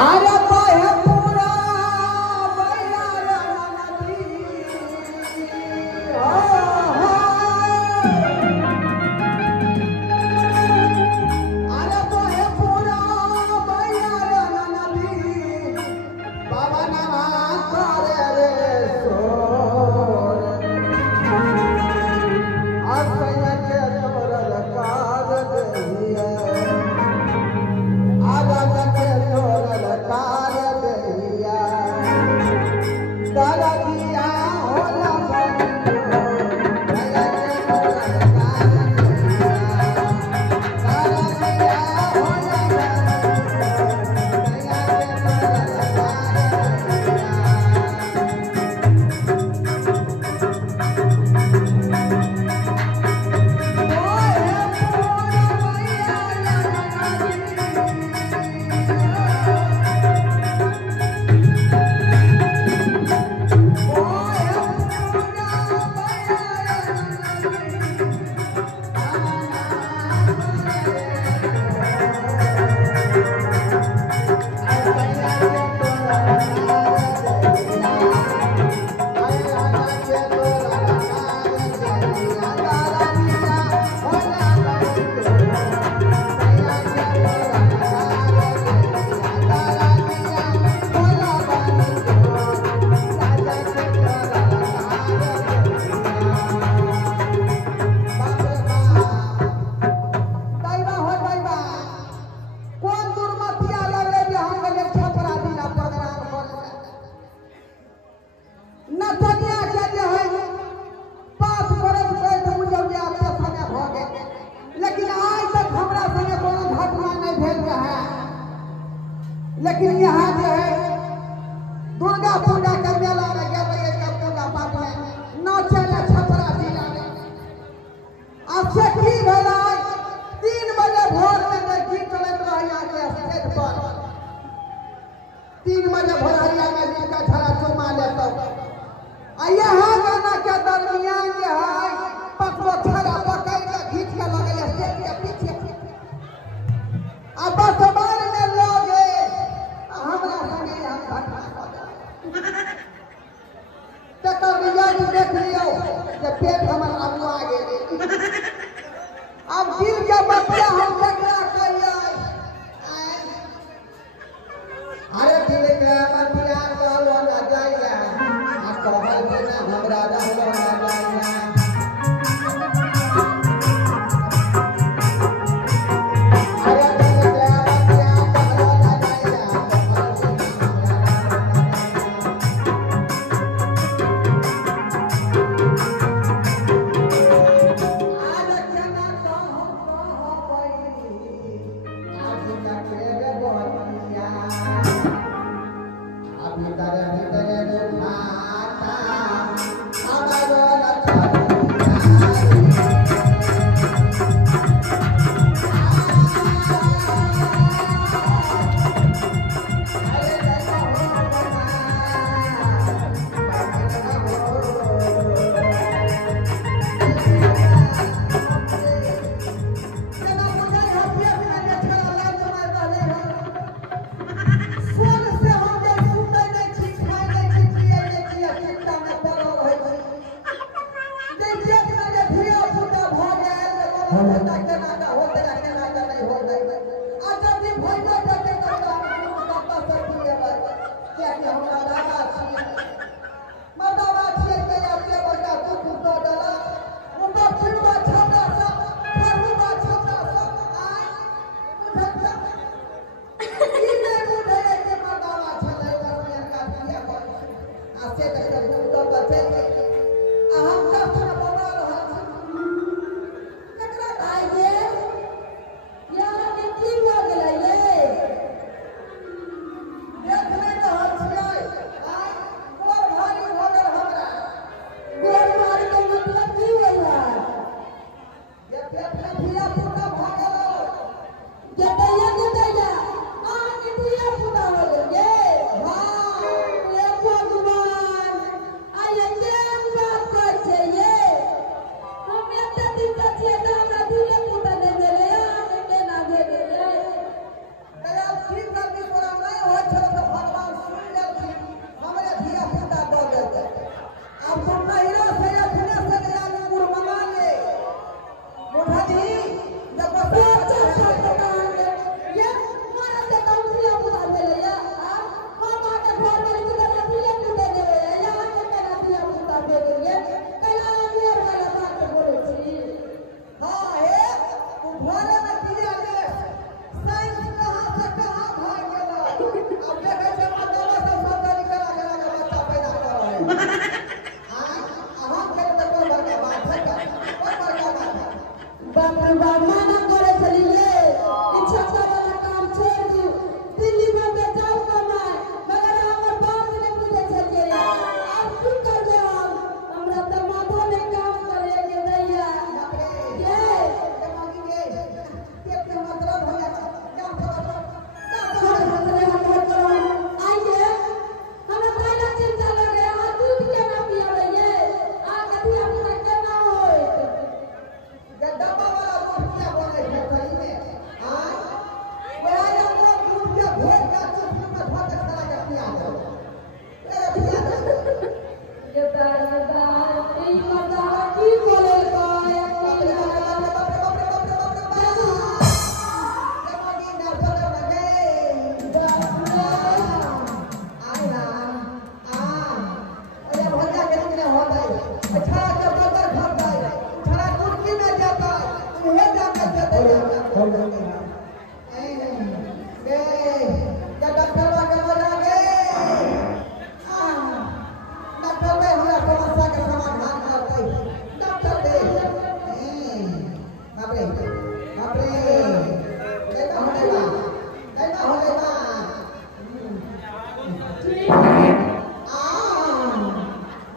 अरे बहे पूरा बैया नदी अरे बहे पूरा बैया नदी पवन करे रे सोर असैया के तोरल कार दहिया आवाज के तोरल कार दहिया दरदिया होला बंदो भैया के तोरल कार दहिया दरदिया होला बंदो भैया के तोरल कार लेकिन यहाँ जो है दुर्गा पूजा के मेला में गए पूजा पाठ में नाचे छपरा जिला में अच्छे की भेला 3 बजे भोर में गीत चलत रही आगे स्टेज पर 3 बजे भोरहरिया में जिनका छड़ा चुमा लेता आ यहाँ गाना के दरमियान जो है पकड़ो छड़ा पकड़ के खींच के लगे स्टेज के पीछे अब बस में लोग हमरा संगे यहाँ घटना तकर रिजल्ट देख लियो कि पेट हमर अगुआ गेल अब दिल के बच्चा हम जकरा कहिए अरे दिल के बच्चा कहलो न जाइया आ कहल बिना हमरा रहलो न जाइया भीतर भीतर दुखाता छे तो भगवान सुन लेलखिन हमरे धिया पुता दऽ देलकै अब तुम नहिरा से अपने से गया गुड़ मंगा ले बुढ़ा दी जब बच्चा छोटा ये मारा से कौसिया बुला दे ले या मामा के घर में किधर रखिए तू दे दे यहाँ के मेरा धिया पुता दे दिए कला मेर वाला बात बोले छी हां हे तू घरे में दिया ले साइंस कहां से कहां भाग गेला अब देखे छे मदवा सब सरकारी करा के बच्चा पैदा कर रहे हां हम के तो कोई बड़का बात है का कोई बड़का बात है बाप रे बाप माना करे चलिए इच्छा वाला काम छोड़ दू दिल्ली में जाओ कमाए मगर हमर बाप ने पूछे चलिए अब की कर ले हमरा त माथा में काम करे के दैया ये मांगी के पेट के मतलब हो जा काम करे आइए हमरा पहला चिंता लगे हां दूध के ना पिया रहिए आगे धिया पुता के ना होय ये डब्बा वाला दूध क्या बोले है सही में हां वो आया वो दूध के भोर का चुस्की में भर के खा के पिया दो ये दादा ई मजा की बोले काय बाप रे ये मगी ना पता लगे बाप रे आया अरे भजा के लिए होता है अच्छा कर घर जाए खड़ा कुर्सी में जाता उन्हें जाकर जाते क्या डॉक्टर के बोला गे डॉक्टर में हमरा समस्या के समाधान करते डॉक्टर दे बाप रे देखा होलेगा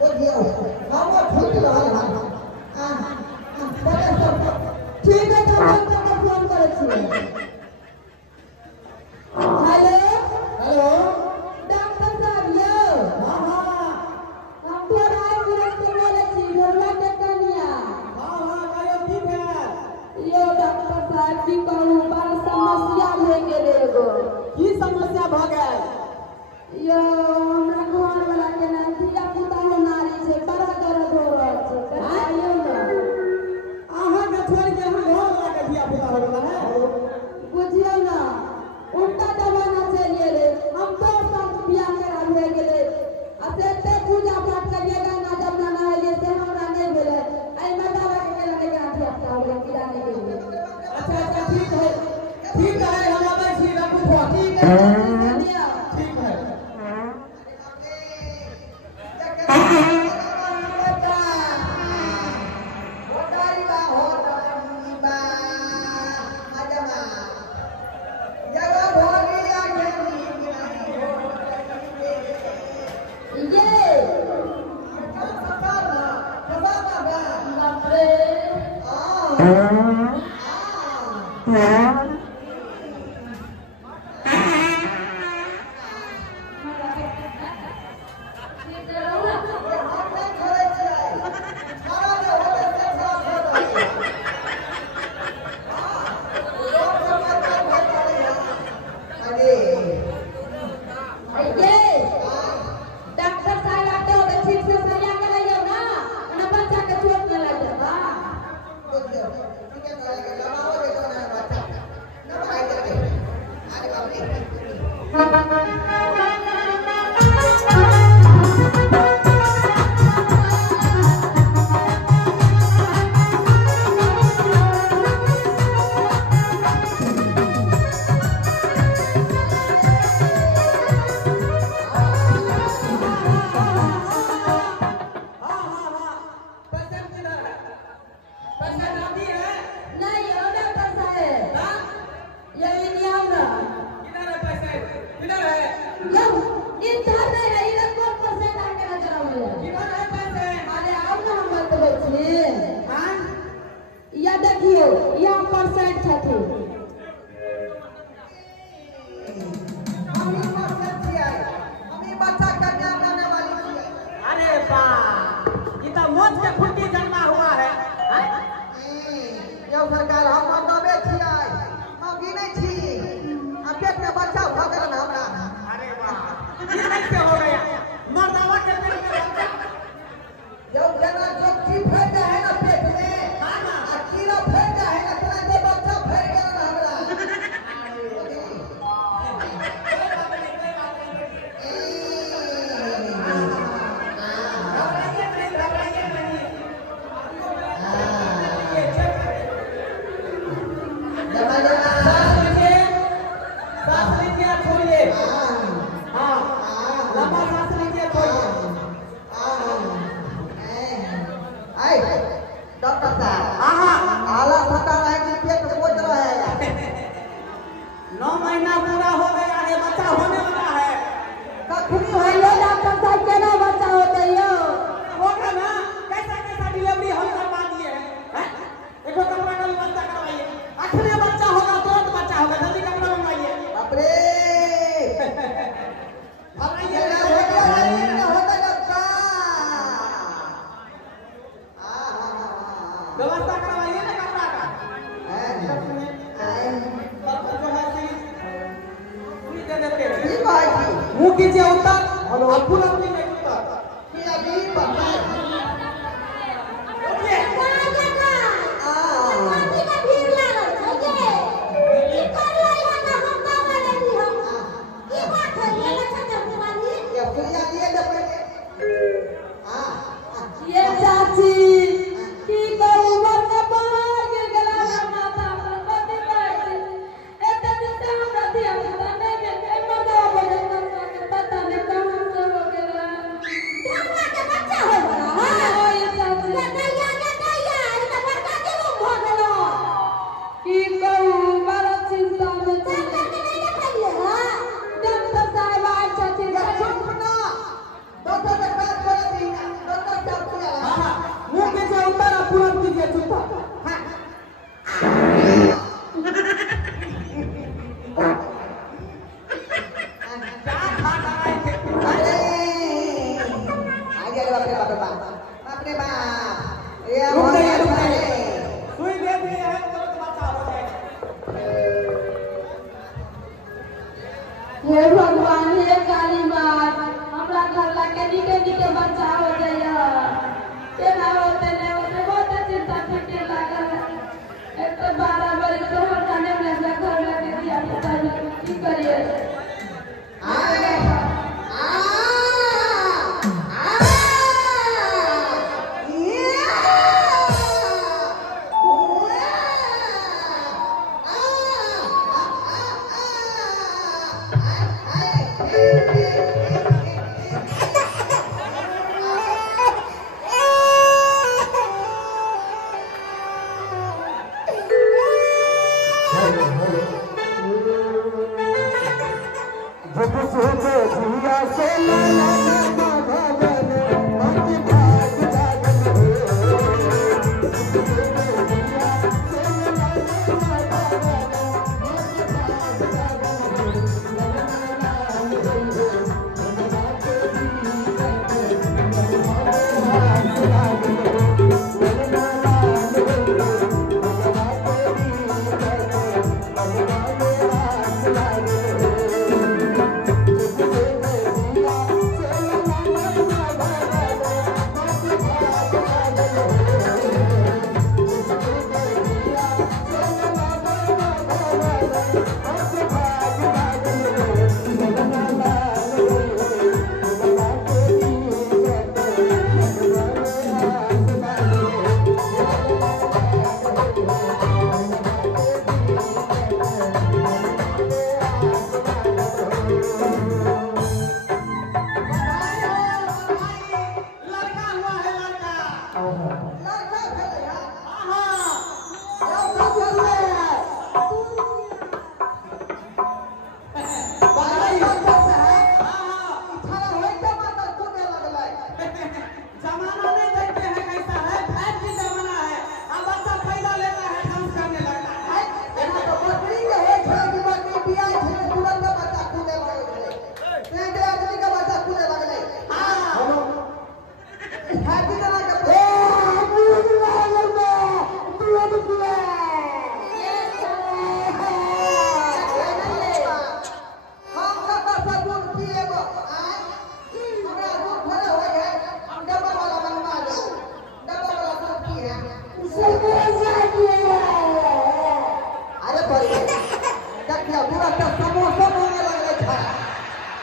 देखियो हम ठीक रहल ठीक है तो हम फोन करे छी हेलो डॉक्टर साहब यो हां हम तो राय तुरंत बोले छी ढोला के कनिया हां कहियो ठीक है यो डॉक्टर साहब की कहूं बड़ समस्या हो गेले एगो की समस्या भ गेल यो हमरा घर वाला के ना धिया पुता हो नारी छै बड़ा दर्द हो रहल छै आइयो ना आहा के छोड़ के हम घर वाला के धिया पुता हो गेल है बुझियो ना उल्टा जमाना चल गेले हम तो सब बियाह करा ले गेले अते पूजा पाठ करिएगा ना जब ना नहाइले से हमरा नहीं भेले आई मदावा के केला के गांठ हफ्ता हो गया किराने के लिए अच्छा ठीक है हम आबै छी रखू ठीक है कैसे हो गया मर्दावा के पेट में बच्चा जब जना जोखी फैल जाए ना पेट में आ कीड़ा फैल जाए ना तना जे बच्चा फैल गया ना हमरा डॉक्टर साहब आला पता है कि पेट बोझ रहा है 9 महीना पूरा हो गया है बच्चा होने वाला है कखनी होइलो डॉक्टर साहब केना बच्चा होतै यो होगा ना कैसा कैसा डिलीवरी हम करवा दिए हैं देखो कपड़ा का व्यवस्था करवाइए आखिरी बच्चा होगा तुरंत बच्चा होगा जल्दी कपड़ा बनवाइए बाप रे व्यवस्था करवाइए ना कपड़ा का मुंह कीजिए उत्तर और पूरा हे भगवान हे काली माँ हमरा घर ला के निके बच्चा हो जाइए केना होते ने होते बहुत चिंता फिक्र लागल एक तो 12 बरस तो हमरा ने अपना घर ला के दिया पता नहीं की करिए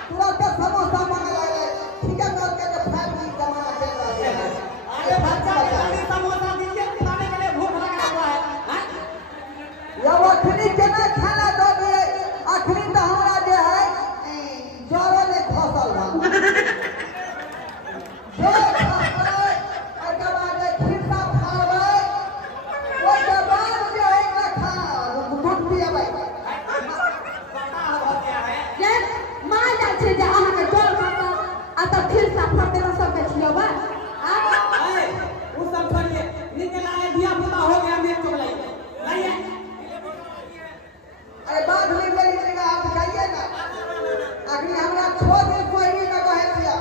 तुरंत समोसा मंगा ले ठीक है कर के 5G जमाना चल रहा है। अरे बच्चा खाली समोसा दीजिए खाने के लिए भूख लगा हुआ है हैं? या अखनी केना खाना दोगे अखनी तो हमरा जे है जोरो ने फसल बा जो खाबै ओकर बाद खिरसा खाबै ओकर बाद जे है ना खा दूध पिएबै पता हो गया है जे मां जाइ छै जे अहाँ के डर खाता आ त फिर सा फटेला सब के छियौबा अरे वो सब छोड़िए निकला है दिया पुता हो गया मेरे चुप नहीं है अरे बात नहीं मेरी जगह आप जाइए ना अखनी हमरा छोड़ दे कोई ना कहे दिया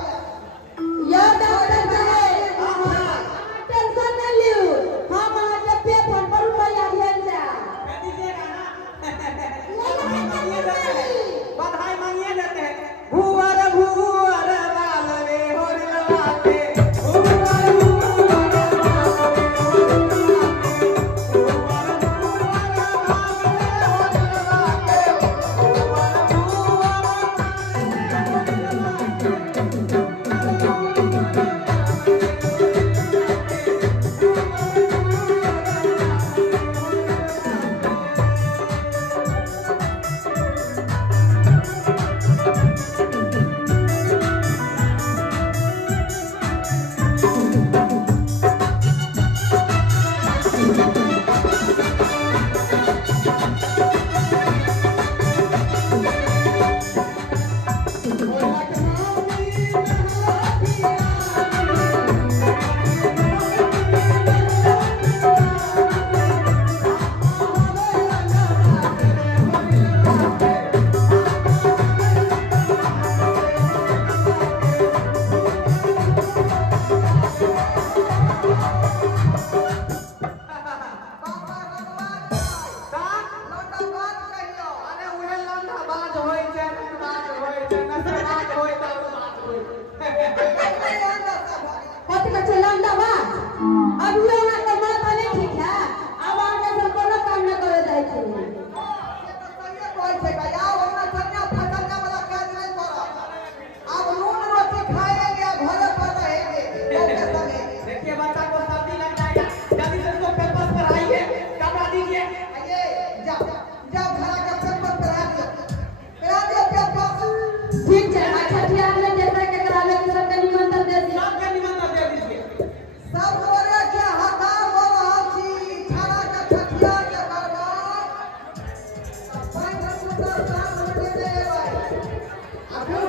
यो डॉक्टर साहब टेंशन न लियो हम अहाँ के पेपर पर रुपया भेज दे दीजिएगा ना नहीं बधाई मांगिए देते हैं भुवर भुवर लाल रे होरी लवाते भुवर भुवर लाल रे होरी लवाते भुवर भुवर लाल रे होरी लवाते भुवर कथि का चलंदा बा अभी ओना के माथा नहीं ठीक है अब आगे से कोनो काम न करे जाय छै कोई छै गया ओना सन्या फटन्या वाला काज नहीं करब अब नून रोटी खाएंगे घरे पर रहेंगे ओके संगे देखिए बच्चा को सर्दी लग जाएगा जल्दी से उसको पेपर पर आइए कपड़ा दीजिए आइए जाओ जाओ घर के पेपर पे आ दियो पेपर ठीक छै अच्छा ध्यान में जैसे के करावे के सबके निमंत्रण दे दिया सबके निमंत्रण दे दीजिए सब गोरे के हकार हो रहल छी छाड़ा के ठठिया के करबा पांच पुत्र साथ में दे देबै आ फिर